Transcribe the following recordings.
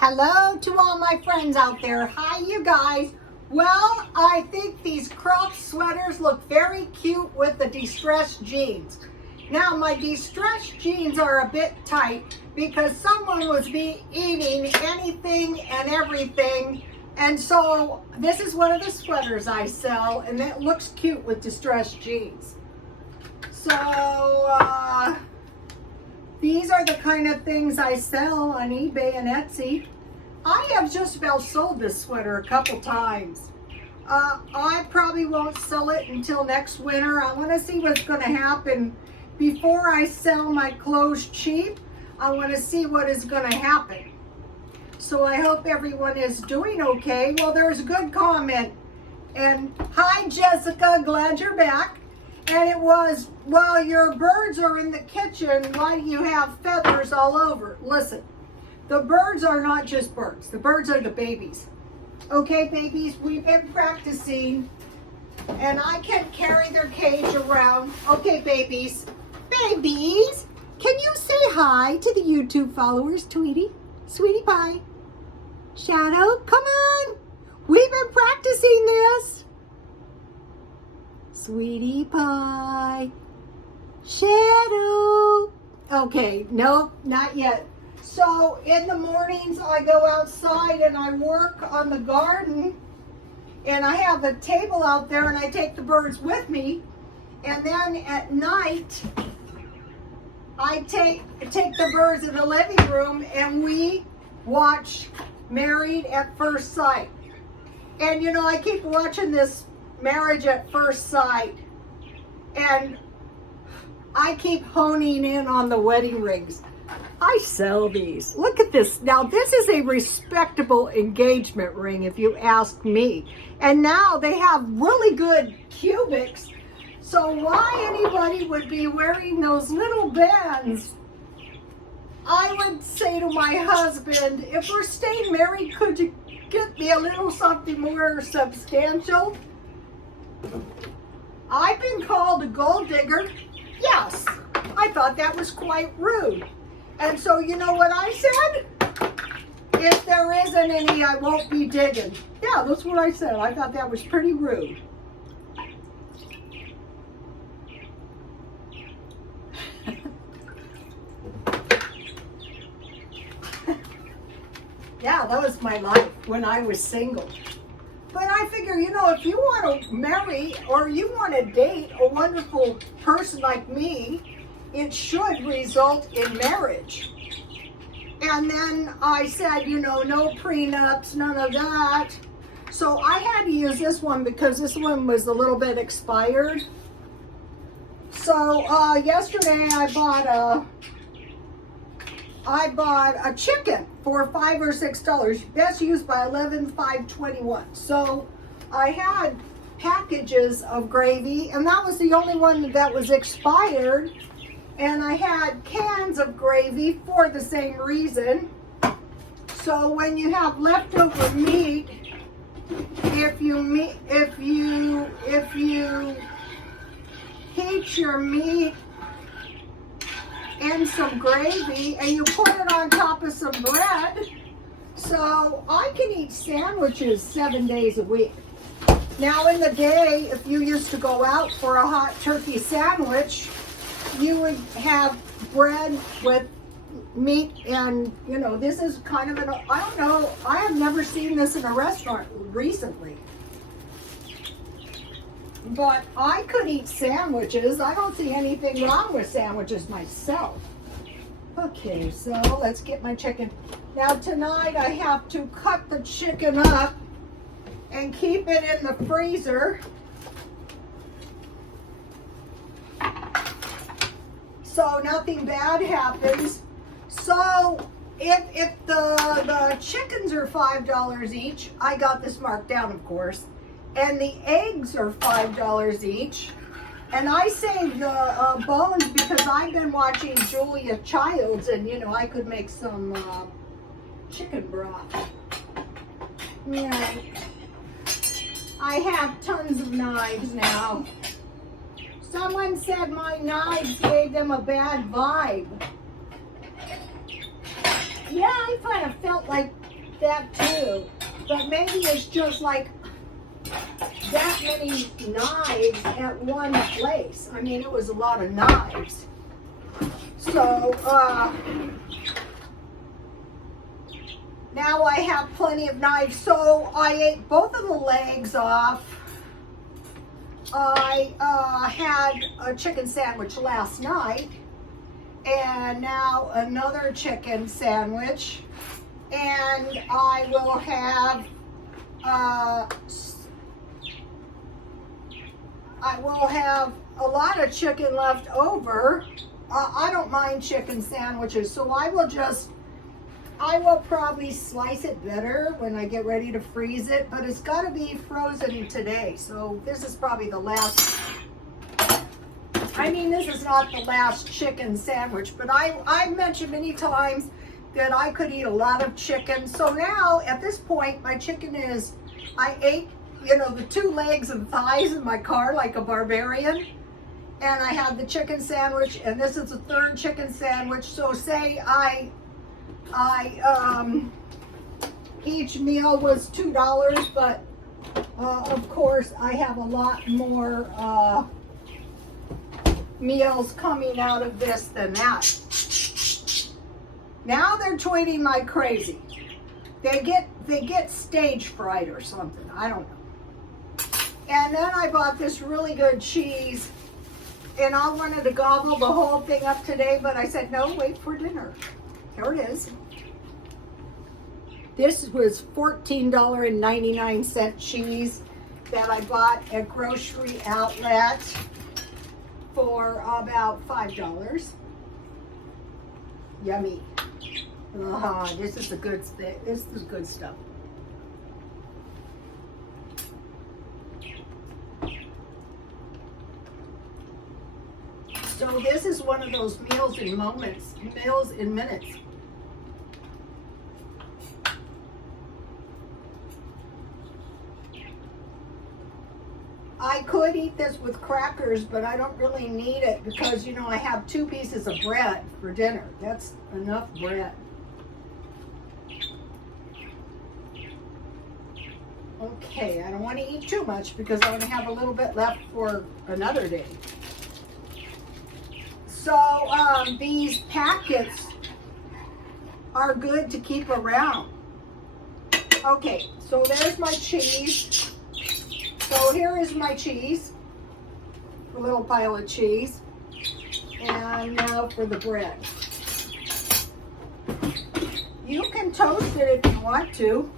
Hello to all my friends out there. Hi, you guys. Well, I think these crop sweaters look very cute with the distressed jeans. Now, my distressed jeans are a bit tight because someone was eating anything and everything. And so this is one of the sweaters I sell, and it looks cute with distressed jeans. So, these are the kind of things I sell on eBay and Etsy. I have just about sold this sweater a couple times. I probably won't sell it until next winter. I want to see what's going to happen. Before I sell my clothes cheap, I want to see what is going to happen. So I hope everyone is doing okay. Well, there's a good comment. And hi, Jessica, glad you're back. And it was, well, your birds are in the kitchen. Why do you have feathers all over? Listen, the birds are not just birds. The birds are the babies. Okay, babies, we've been practicing, and I can carry their cage around. Okay, babies. Babies, can you say hi to the YouTube followers, Tweety? Sweetie Pie. Shadow, come on. We've been practicing this. Sweetie Pie. Shadow. Okay, no, not yet. So in the mornings I go outside and I work on the garden, and I have a table out there and I take the birds with me. And then at night I take the birds in the living room and we watch Married at First Sight. And you know, I keep watching this Marriage at First Sight, and I keep honing in on the wedding rings. I sell these. Look at this. Now, this is a respectable engagement ring, if you ask me. And now they have really good cubics. So why anybody would be wearing those little bands? I would say to my husband, if we're staying married, could you get me a little something more substantial? I've been called a gold digger. Yes, I thought that was quite rude. And so you know what I said? If there isn't any, I won't be digging. Yeah, that's what I said. I thought that was pretty rude. Yeah, that was my life when I was single. But I figure, you know, if you want to marry or you want to date a wonderful person like me, it should result in marriage. And then I said, you know, no prenups, none of that. So I had to use this one because this one was a little bit expired. So yesterday I bought a chicken for $5 or $6. That's used by 11/5/21. So I had packages of gravy, and that was the only one that was expired. And I had cans of gravy for the same reason. So when you have leftover meat, if you heat your meat in some gravy and you put it on top of some bread, so I can eat sandwiches 7 days a week. Now in the day, if you used to go out for a hot turkey sandwich, you would have bread with meat, and you know, this is kind of I don't know, I have never seen this in a restaurant recently. But I could eat sandwiches. I don't see anything wrong with sandwiches myself. Okay, so let's get my chicken. Now tonight I have to cut the chicken up and keep it in the freezer. So nothing bad happens. So if the chickens are $5 each, I got this marked down, of course, and the eggs are $5 each. And I saved the bones because I've been watching Julia Childs, and you know, I could make some chicken broth. Yeah. I have tons of knives now. Someone said my knives gave them a bad vibe. Yeah, I kind of felt like that too. But maybe it's just like that many knives at one place. I mean, it was a lot of knives. So, now I have plenty of knives. So I ate both of the legs off. I had a chicken sandwich last night, and now another chicken sandwich, and I will have a lot of chicken left over. I don't mind chicken sandwiches, so I will probably slice it better when I get ready to freeze it, but it's got to be frozen today. So this is probably the last, I mean, this is not the last chicken sandwich, but I mentioned many times that I could eat a lot of chicken. So now at this point, my chicken is, I ate, the 2 legs and thighs in my car like a barbarian. And I had the chicken sandwich, and this is the 3rd chicken sandwich. So say each meal was $2, but of course I have a lot more meals coming out of this than that. Now they're tweeting like crazy. They get stage fright or something. I don't know. And then I bought this really good cheese, and I wanted to gobble the whole thing up today, but I said no, wait for dinner. Here it is. This was $14.99 cheese that I bought at Grocery Outlet for about $5. Yummy. This is the good thing. This is good stuff. So this is one of those meals in minutes. I could eat this with crackers, but I don't really need it because, I have 2 pieces of bread for dinner. That's enough bread. Okay, I don't want to eat too much because I want to have a little bit left for another day. So these packets are good to keep around. Okay, so there's my cheese. So here is my cheese, a little pile of cheese. And now for the bread. You can toast it if you want to.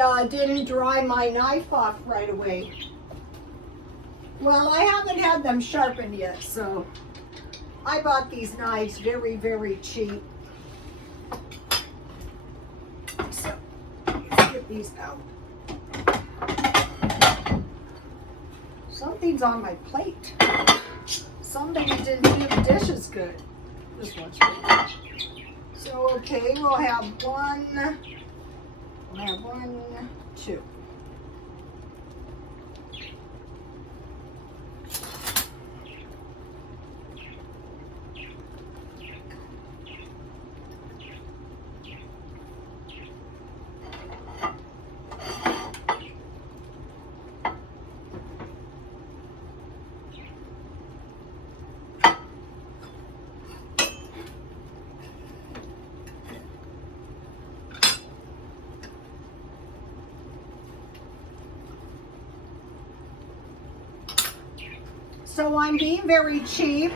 I didn't dry my knife off right away. Well, I haven't had them sharpened yet, so I bought these knives very, very cheap. So, let's get these out. Something's on my plate. Somebody didn't do the dishes good. This one's good. So, okay, we'll have one. We'll have 1, 2. So I'm being very cheap,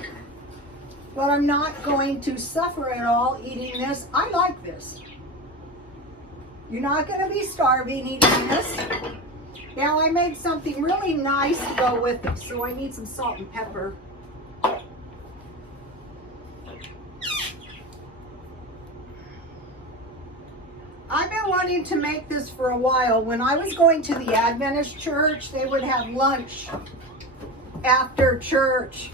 but I'm not going to suffer at all eating this. I like this. You're not going to be starving eating this. Now I made something really nice to go with it, so I need some salt and pepper. I've been wanting to make this for a while. When I was going to the Adventist church, they would have lunch after church,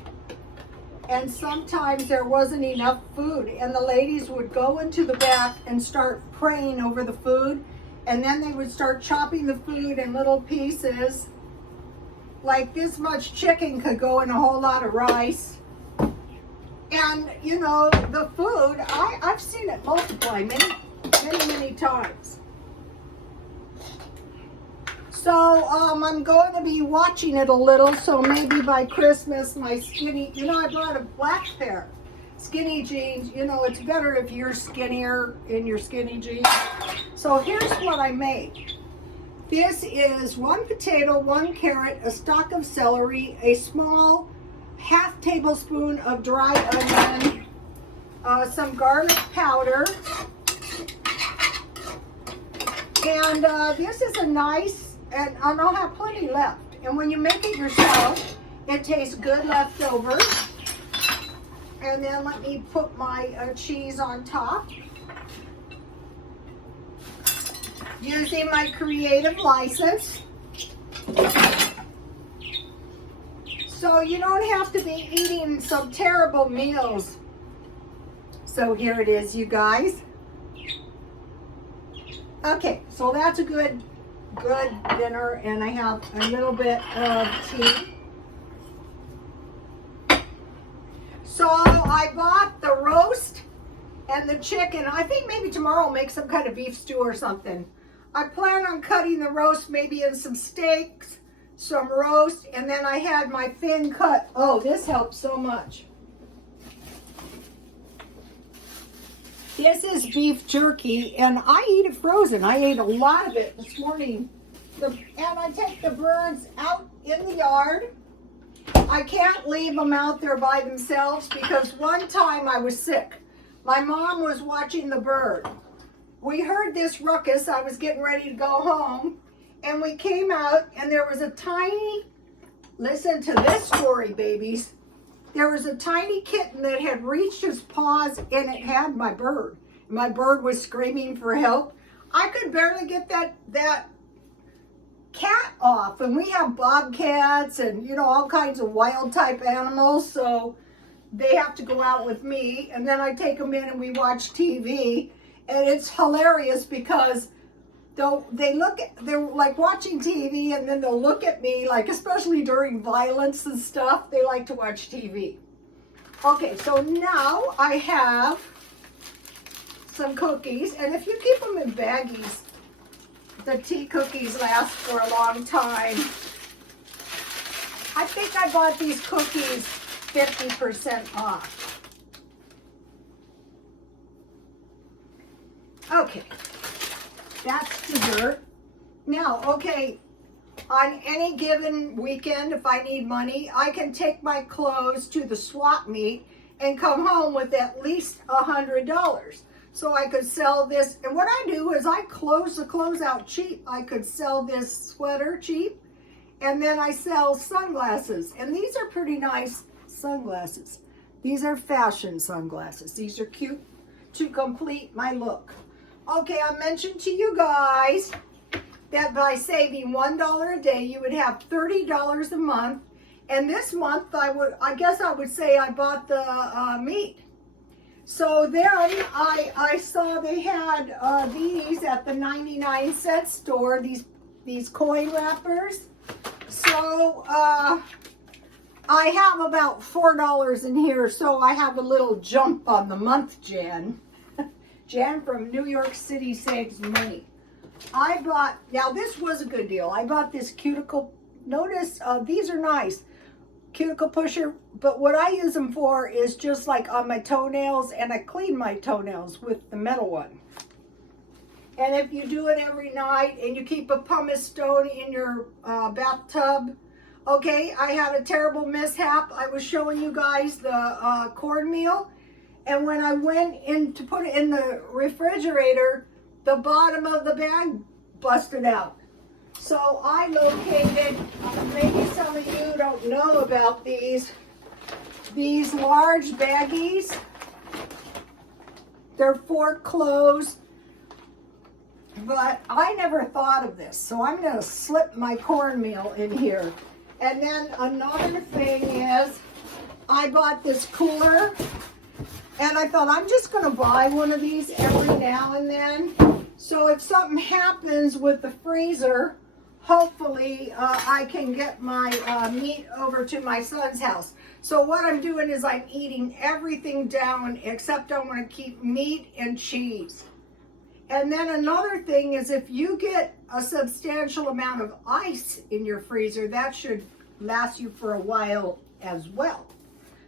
and sometimes there wasn't enough food, and the ladies would go into the back and start praying over the food, and then they would start chopping the food in little pieces. Like this much chicken could go in a whole lot of rice. And And, you know, the food, I've seen it multiply many times. So, I'm going to be watching it a little, so maybe by Christmas, my skinny, you know, I bought a black pair. Skinny jeans, you know, it's better if you're skinnier in your skinny jeans. So here's what I made. This is 1 potato, 1 carrot, a stalk of celery, a small half tablespoon of dry onion, some garlic powder, and this is a nice, and I'll have plenty left. And when you make it yourself, it tastes good left over. And then let me put my cheese on top. Using my creative license. So you don't have to be eating some terrible meals. So here it is, you guys. Okay, so that's a good dinner, and I have a little bit of tea. So I bought the roast and the chicken. I think maybe tomorrow I'll make some kind of beef stew or something. I plan on cutting the roast maybe in some steaks, some roast, and then I had my thin cut. Oh, this helps so much. This is beef jerky, and I eat it frozen. I ate a lot of it this morning. And I take the birds out in the yard. I can't leave them out there by themselves because one time I was sick. My mom was watching the bird. We heard this ruckus. I was getting ready to go home, and we came out, and there was a tiny, listen to this story, babies. There was a tiny kitten that had reached his paws, and it had my bird. My bird was screaming for help. I could barely get that cat off, and we have bobcats and, you know, all kinds of wild type animals, so they have to go out with me, and then I take them in and we watch TV. And it's hilarious because they're like watching TV, and then they'll look at me, like especially during violence and stuff, they like to watch TV. Okay, so now I have some cookies, and if you keep them in baggies, the tea cookies last for a long time. I think I bought these cookies 50% off. Okay, that's dessert. Now, okay, on any given weekend, if I need money, I can take my clothes to the swap meet and come home with at least $100. So I could sell this, and what I do is I close the clothes out cheap. I could sell this sweater cheap, and then I sell sunglasses, and these are pretty nice sunglasses. These are fashion sunglasses. These are cute to complete my look. Okay, I mentioned to you guys that by saving $1 a day, you would have $30 a month. And this month, I guess I would say I bought the meat. So then I saw they had these at the 99-cent store, these coin wrappers. So I have about $4 in here, so I have a little jump on the month, Jan. Jan from New York City saves money. I bought, now this was a good deal. I bought this cuticle, notice these are nice. Cuticle pusher, but what I use them for is just like on my toenails, and I clean my toenails with the metal one. And if you do it every night and you keep a pumice stone in your bathtub, okay, I had a terrible mishap. I was showing you guys the cornmeal, and when I went in to put it in the refrigerator, the bottom of the bag busted out. So I located, maybe some of you don't know about these large baggies. They're for clothes, but I never thought of this. So I'm gonna slip my cornmeal in here. And then another thing is, I bought this cooler, and I thought I'm just gonna buy one of these every now and then. So if something happens with the freezer, hopefully I can get my meat over to my son's house. So what I'm doing is I'm eating everything down except I want to keep meat and cheese. And then another thing is if you get a substantial amount of ice in your freezer, that should last you for a while as well.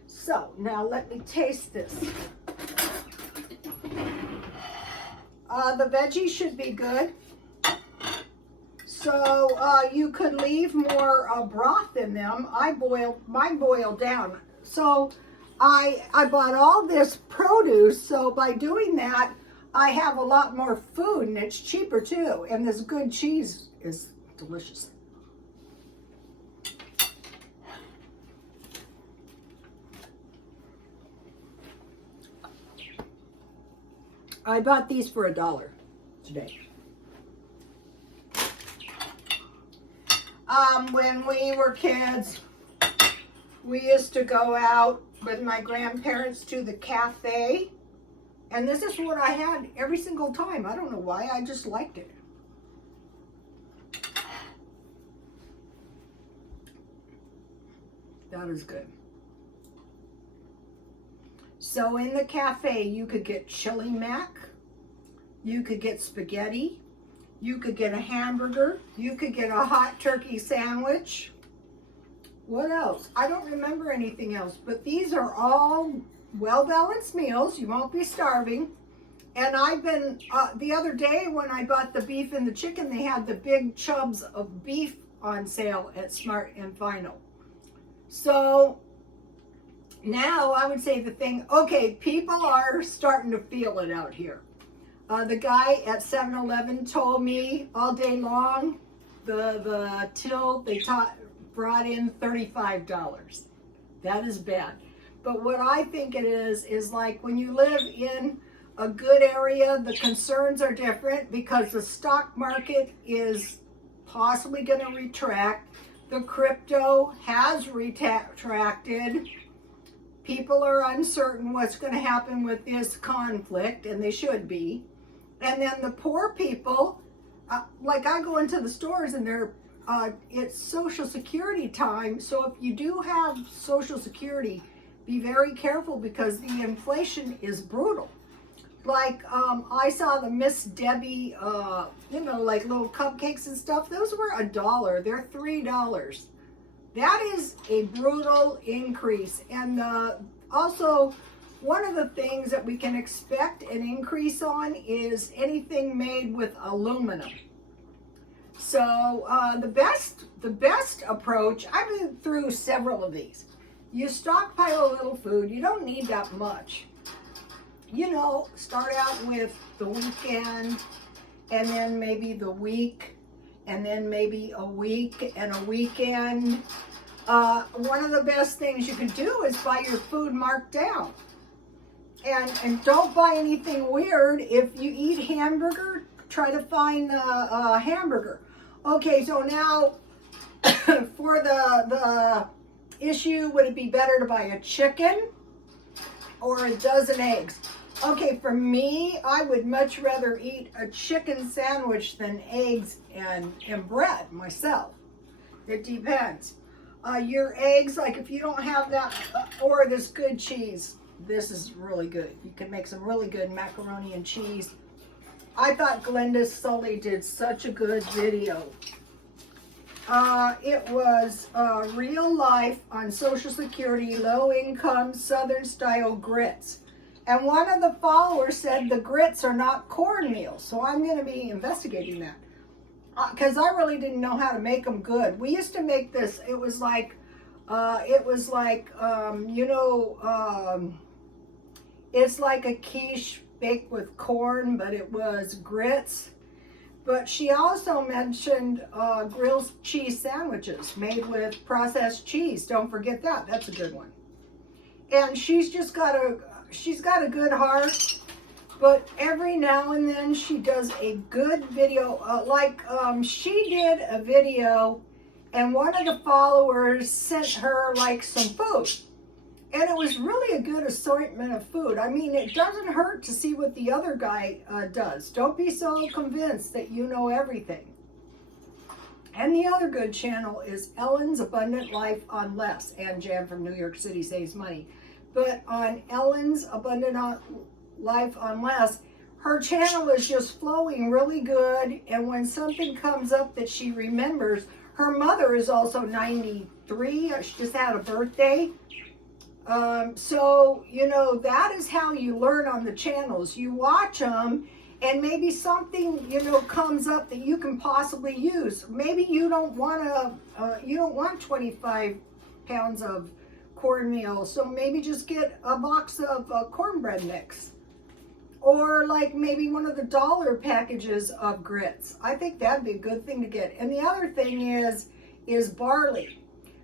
So now let me taste this. The veggies should be good. So you could leave more broth in them. Mine boiled down. So I bought all this produce. So by doing that, I have a lot more food and it's cheaper too. And this good cheese is delicious. I bought these for $1 today. When we were kids, we used to go out with my grandparents to the cafe, and this is what I had every single time. I don't know why, I just liked it. That is good. So in the cafe, you could get chili mac, you could get spaghetti, you could get a hamburger, you could get a hot turkey sandwich. What else? I don't remember anything else, but these are all well-balanced meals. You won't be starving. And I've been, the other day when I bought the beef and the chicken, they had the big chubs of beef on sale at Smart and Final. So now I would say the thing, okay, people are starting to feel it out here. The guy at 7-Eleven told me all day long, the till they brought in $35. That is bad. But what I think it is like when you live in a good area, the concerns are different because the stock market is possibly going to retract. The crypto has retracted. People are uncertain what's going to happen with this conflict, and they should be. And then the poor people, like I go into the stores and it's Social Security time. So if you do have Social Security, be very careful because the inflation is brutal. Like I saw the Miss Debbie, like little cupcakes and stuff. Those were $1. They're $3. That is a brutal increase. And also, one of the things that we can expect an increase on is anything made with aluminum. So the best approach, I've been through several of these. You stockpile a little food. You don't need that much. Start out with the weekend, and then maybe the week, and then maybe a week and a weekend. One of the best things you can do is buy your food marked down. And don't buy anything weird. If you eat hamburger, try to find the hamburger. Okay, so now for the issue, would it be better to buy a chicken or a dozen eggs? Okay, for me, I would much rather eat a chicken sandwich than eggs and bread myself. It depends. Your eggs, like if you don't have that, or this good cheese, this is really good. You can make some really good macaroni and cheese. I thought Glenda Sully did such a good video. It was real life on Social Security, low income Southern style grits. And one of the followers said the grits are not cornmeal. So I'm going to be investigating that. Because I really didn't know how to make them good. We used to make this, it's like a quiche baked with corn, but it was grits. But she also mentioned grilled cheese sandwiches made with processed cheese. Don't forget that. That's a good one. And she's got a good heart. But every now and then she does a good video. She did a video and one of the followers sent her like some food. And it was really a good assortment of food. I mean, it doesn't hurt to see what the other guy does. Don't be so convinced that you know everything. And the other good channel is Ellen's Abundant Life on Less. And Jan from New York City saves money. But on Ellen's Abundant Life on Less, her channel is just flowing really good. And when something comes up that she remembers, her mother is also 93. She just had a birthday. So, you know, that is how you learn on the channels. You watch them, and maybe something, you know, comes up that you can possibly use. Maybe you don't want you don't want 25 pounds of cornmeal, so maybe just get a box of cornbread mix. Or like maybe one of the dollar packages of grits. I think that'd be a good thing to get. And the other thing is barley.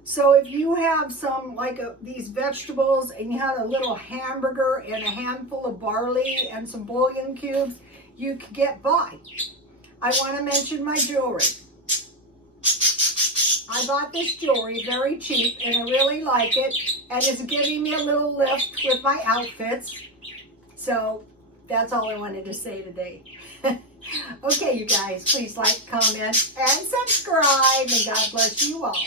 So if you have some, like these vegetables, and you have a little hamburger and a handful of barley and some bouillon cubes, you could get by. I want to mention my jewelry. I bought this jewelry very cheap, and I really like it, and it's giving me a little lift with my outfits. So that's all I wanted to say today. Okay, you guys, please like, comment, and subscribe, and God bless you all.